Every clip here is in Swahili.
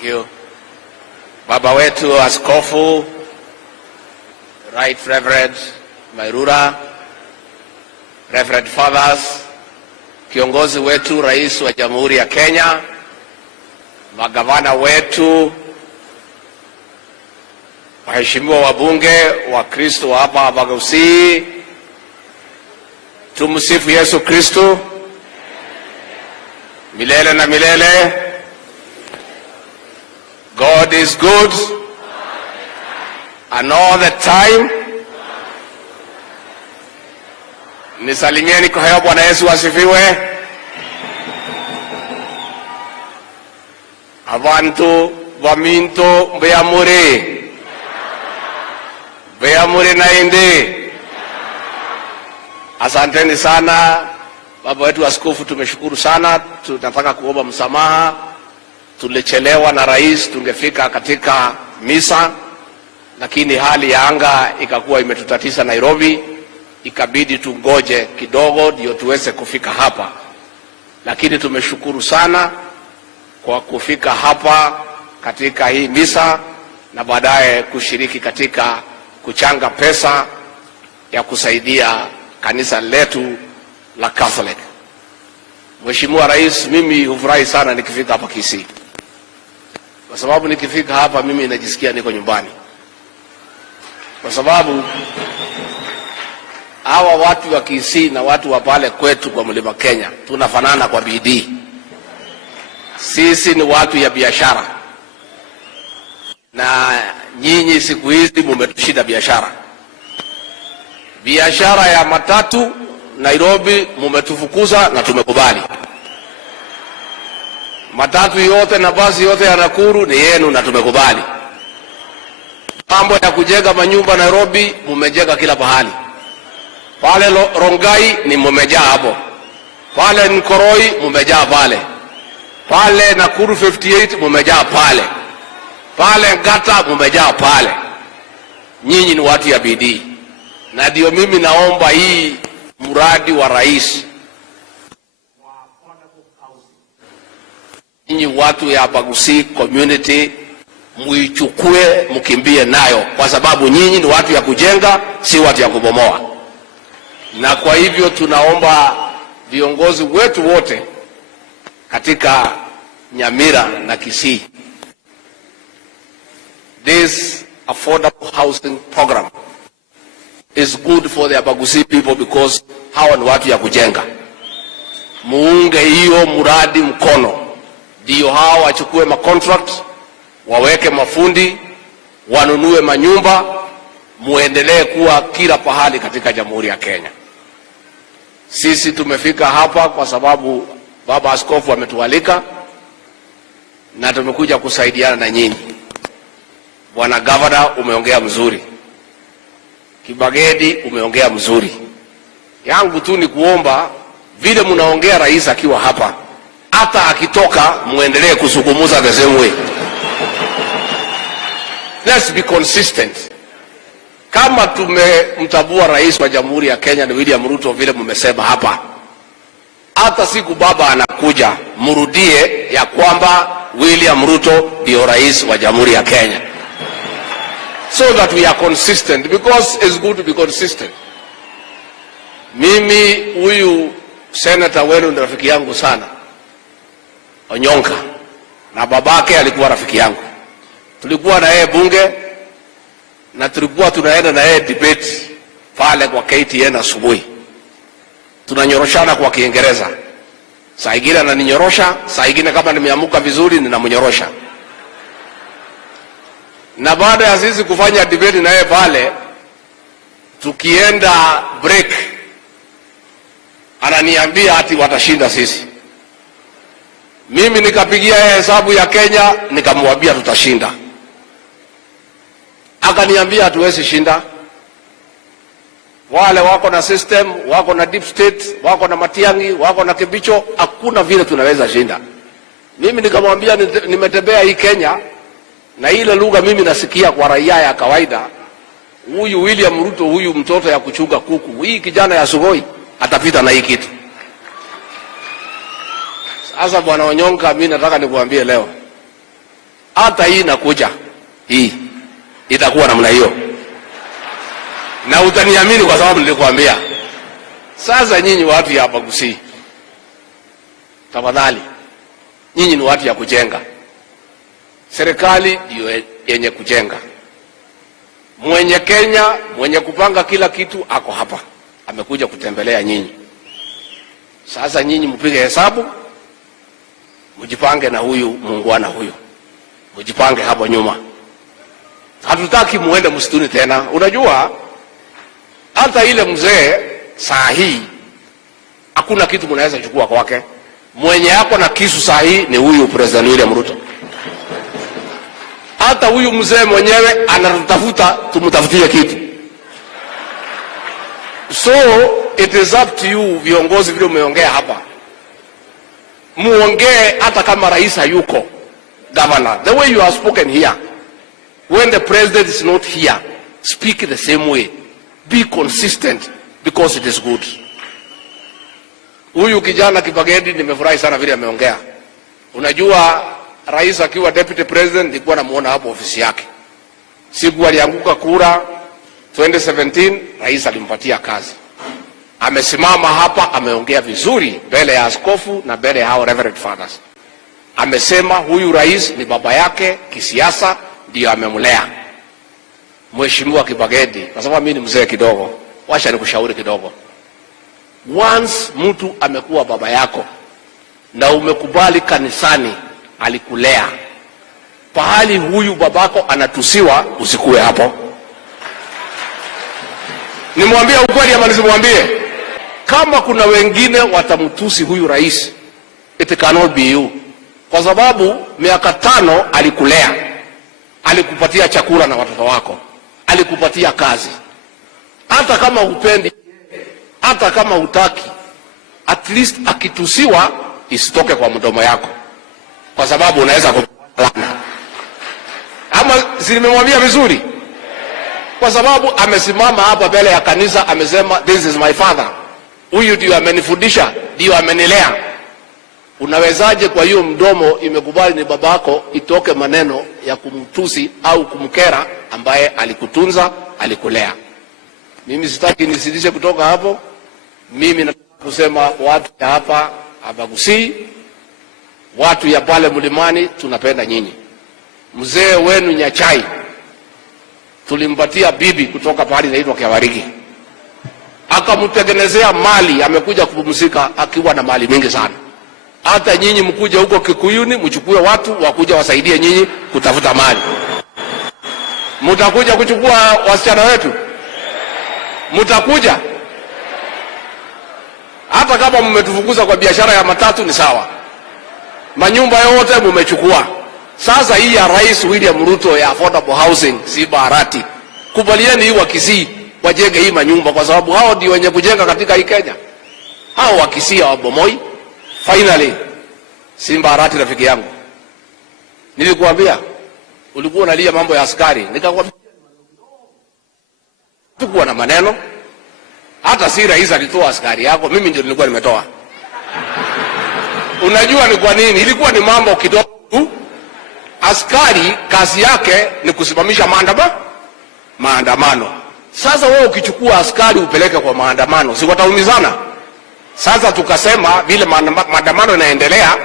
Thank you. Baba wetu Askofu, Right Reverend Mairura, Reverend Fathers, kiongozi wetu Rais wa Jamhuri ya Kenya, magavana wetu, waheshimiwa wabunge wa Kristo hapa Kisii, tumsifu Yesu Kristo milele na milele. God is good and all the time. Nisalimieni kwa haya. Bwana Yesu asifiwe. Abantu baminto beamuri na indi. Asanteni sana baba wetu askofu, tumeshukuru sana. Tunataka kuomba msamaha, tulichelewa na rais, tungefika katika misa, lakini hali ya anga ikakuwa imetutatiza Nairobi, ikabidi tungoje kidogo ndio tuweze kufika hapa. Lakini tumeshukuru sana kwa kufika hapa katika hii misa na baadaye kushiriki katika kuchanga pesa ya kusaidia kanisa letu la Catholic. Mheshimiwa Rais, mimi hufurahi sana nikifika hapa Kisii, kwa sababu nikifika hapa mimi najisikia niko nyumbani, kwa sababu hawa watu wa Kisii na watu wa pale kwetu kwa Mlima Kenya tunafanana kwa bidii. Sisi ni watu ya biashara, na nyinyi siku hizi mumetushinda biashara. Biashara ya matatu Nairobi mumetufukuza na tumekubali. Matatu yote na basi yote ya Nakuru ni yenu na tumekubali. Mambo ya kujenga manyumba Nairobi mumejenga kila pahali. Pale Rongai ni mumejaa hapo. Pale Nkoroi mumejaa pale. Pale Nakuru 58 mumejaa pale. Pale Ngata mumejaa pale. Nyinyi ni watu ya bidii. Na ndio mimi naomba hii muradi wa rais, nyinyi watu ya Kisii community muichukue mkimbie nayo, kwa sababu nyinyi ni watu ya kujenga, si watu ya kubomoa. Na kwa hivyo tunaomba viongozi wetu wote katika Nyamira na Kisii, this affordable housing program is good for the Kisii people, because hawa ni watu ya kujenga. Muunge hiyo muradi mkono, ndio hawa wachukue macontract, waweke mafundi, wanunue manyumba, muendelee kuwa kila pahali katika Jamhuri ya Kenya. Sisi tumefika hapa kwa sababu baba askofu ametualika na tumekuja kusaidiana na nyinyi. Bwana Governor, umeongea mzuri. Kibagedi, umeongea mzuri. Yangu tu ni kuomba vile mnaongea rais akiwa hapa, hata akitoka muendelee kusungumuza the same way. Let's be consistent. Kama tumemtabua rais wa Jamhuri ya Kenya ni William Ruto vile mmesema hapa, hata siku baba anakuja murudie ya kwamba William Ruto ndio rais wa Jamhuri ya Kenya, so that we are consistent, because it's good to be consistent. Mimi huyu senator wenu ni rafiki yangu sana, Onyonka, na babake alikuwa rafiki yangu. Tulikuwa na yeye bunge na tulikuwa tunaenda na yeye debate pale kwa KTN asubuhi. Tunanyoroshana kwa Kiingereza. Saa ingine ananinyorosha, saa ingine kama nimeamuka vizuri ninamnyorosha. Na baada ya sisi kufanya debate na yeye pale, tukienda break, ananiambia ati watashinda sisi. Mimi nikapigia yeye hesabu ya Kenya, nikamwambia tutashinda. Akaniambia hatuwezi shinda. Wale wako na system, wako na deep state, wako na Matiang'i, wako na Kibicho, hakuna vile tunaweza shinda. Mimi nikamwambia nimetembea hii Kenya, na ile lugha mimi nasikia kwa raia ya kawaida. Huyu William Ruto, huyu mtoto ya kuchunga kuku, hii kijana ya Sugoi atapita na hii kitu. Sasa bwana Onyonka, mimi nataka nikuambie leo, hata hii inakuja, hii itakuwa namna hiyo, na utaniamini kwa sababu nilikwambia. Sasa nyinyi watu ya hapa Kisii, tafadhali, nyinyi ni watu ya kujenga. Serikali ndio yenye kujenga. Mwenye Kenya, mwenye kupanga kila kitu ako hapa, amekuja kutembelea nyinyi. Sasa nyinyi mpige hesabu, mjipange na huyu muungwana huyu, mjipange hapo nyuma. Hatutaki muende msituni tena. Unajua hata ile mzee saa hii hakuna kitu mnaweza kuchukua kwake. Mwenye yako na kisu saa hii ni huyu President William Ruto. Hata huyu mzee mwenyewe anatafuta tumtafutie kitu. So it is up to you, viongozi vile umeongea hapa, muongee hata kama rais hayuko, governor, the way you have spoken here. When the president is not here, speak the same way. Be consistent because it is good. Huyu kijana Kibagedi nimefurahi sana vile ameongea. Unajua rais akiwa deputy president nilikuwa namuona hapo ofisi yake. Siku alianguka kura 2017, rais alimpatia kazi. Amesimama hapa ameongea vizuri mbele ya askofu na mbele ya hao reverend fathers. Amesema huyu rais ni baba yake kisiasa, ndio amemlea. Mheshimiwa Kibagedi, kwa sababu mimi ni mzee kidogo, wacha nikushauri kidogo. Once mtu amekuwa baba yako na umekubali kanisani alikulea, pahali huyu babako anatusiwa usikue hapo. Nimwambie ukweli ama nisimwambie? Kama kuna wengine watamtusi huyu rais, it cannot be you. Kwa sababu miaka 5 alikulea, alikupatia chakula na watoto wako, alikupatia kazi. Hata kama upendi, hata kama utaki, at least akitusiwa isitoke kwa mdomo yako, kwa sababu unaweza kulana. Ama nimemwambia vizuri? Kwa sababu amesimama hapa mbele ya kanisa amesema this is my father. Huyu ndio amenifundisha, ndio amenilea. Unawezaje kwa hiyo mdomo imekubali ni babako itoke maneno ya kumtusi au kumkera ambaye alikutunza, alikulea? Mimi sitaki nisidishe kutoka hapo. Mimi nataka kusema watu ya hapa Kisii, watu ya pale mlimani, tunapenda nyinyi. Mzee wenu Nyachai tulimpatia bibi kutoka pale inaitwa Kiawarigi, akamtengenezea mali, amekuja kupumzika akiwa na mali mingi sana. Hata nyinyi mkuje huko Kikuyuni mchukue watu wakuja wasaidie nyinyi kutafuta mali. Mtakuja kuchukua wasichana wetu? Mtakuja? Hata kama mmetufukuza kwa biashara ya matatu ni sawa, manyumba yote mmechukua. Sasa hii ya Rais William Ruto ya affordable housing si barati. Kubalieni hii wa Kisii wajenge hii manyumba, kwa sababu hao ndio wenye kujenga katika hii Kenya. Hao wa Kisii wabomoi. Finally, si barati rafiki yangu. Nilikuambia ulikuwa unalia mambo ya askari, nikakwambia tukuwa na maneno. Hata si rais alitoa askari yako, mimi ndio nilikuwa nimetoa. Unajua ni kwa nini? Ilikuwa ni mambo kidogo. Askari kazi yake ni kusimamisha maandamano. Sasa wewe ukichukua askari upeleke kwa maandamano, si wataumizana? Sasa tukasema vile maandamano yanaendelea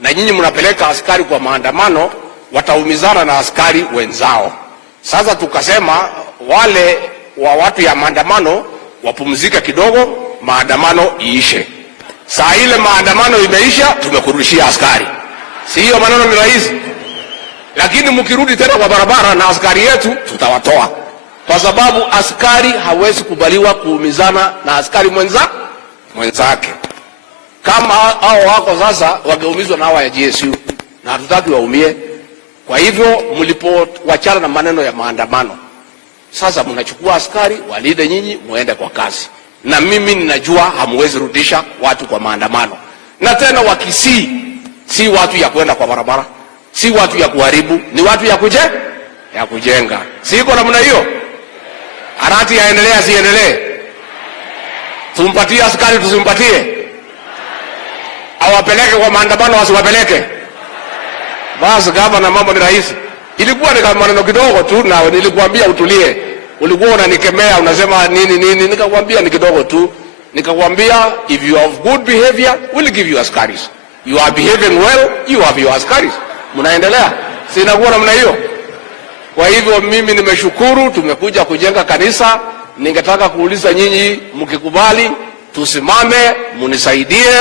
na nyinyi mnapeleka askari kwa maandamano, wataumizana na askari wenzao. Sasa tukasema wale wa watu ya maandamano wapumzike kidogo, maandamano iishe. Saa ile maandamano imeisha, tumekurudishia askari. Si hiyo maneno ni rahisi? Lakini mkirudi tena kwa barabara na askari yetu tutawatoa, kwa sababu askari hawezi kubaliwa kuumizana na askari mwenzake. Kama hao wako sasa wageumizwa na hawa ya GSU, na hatutaki waumie. Kwa hivyo mlipowachana na maneno ya maandamano, sasa mnachukua askari walinde nyinyi muende kwa kazi. Na mimi ninajua hamwezi rudisha watu kwa maandamano. Na tena wa Kisii si watu ya kwenda kwa barabara, si watu ya kuharibu, ni watu ya kujenga. Siko namna hiyo. Arati yaendelee asiendelee? Tumpatie askari tusimpatie? Awapeleke kwa maandamano wasiwapeleke? Basi gavana, mambo ni rahisi. Ilikuwa ni maneno kidogo tu, na nilikuambia utulie. Ulikuwa unanikemea unasema nini, nikakwambia ni kidogo tu. Nikakwambia if you have good behavior we'll give you askaris. You are behaving well, you have your askaris. Mnaendelea, sina kuwa namna hiyo. Kwa hivyo mimi nimeshukuru, tumekuja kujenga kanisa. Ningetaka kuuliza nyinyi, mkikubali tusimame, munisaidie,